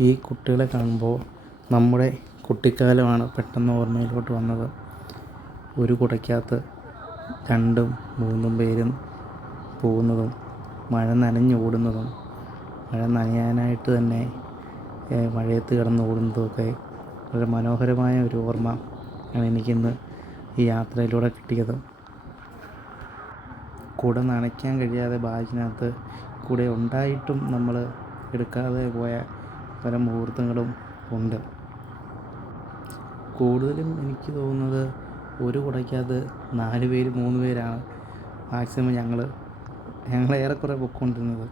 ഈ കുട്ടികളെ കാണുമ്പോൾ നമ്മുടെ കുട്ടിക്കാലമാണ് പെട്ടെന്ന് ഓർമ്മയിലോട്ട് വന്നത്. ഒരു കുടയ്ക്കകത്ത് രണ്ടും മൂന്നും പേരും പോകുന്നതും മഴ നനഞ്ഞോടുന്നതും മഴ നനയാനായിട്ട് തന്നെ മഴയത്ത് കിടന്ന് ഓടുന്നതുമൊക്കെ വളരെ മനോഹരമായ ഒരു ഓർമ്മ ആണ് എനിക്കിന്ന് ഈ യാത്രയിലൂടെ കിട്ടിയത്. കുട നനയ്ക്കാൻ കഴിയാതെ ബാഗിനകത്ത് കൂടെ ഉണ്ടായിട്ടും നമ്മൾ എടുക്കാതെ പോയ പല മുഹൂർത്തങ്ങളും ഉണ്ട്. കൂടുതലും എനിക്ക് തോന്നുന്നത് ഒരു കുടയ്ക്കകത്ത് നാല് പേര് മൂന്ന് പേരാണ് മാക്സിമം ഞങ്ങൾ ഞങ്ങൾ ഏറെക്കുറെ പൊക്കൊണ്ടിരുന്നത്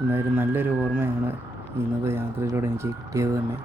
എന്തായാലും നല്ലൊരു ഓർമ്മയാണ് ഇന്നത്തെ യാത്രയിലൂടെ എനിക്ക് കിട്ടിയത് തന്നെ.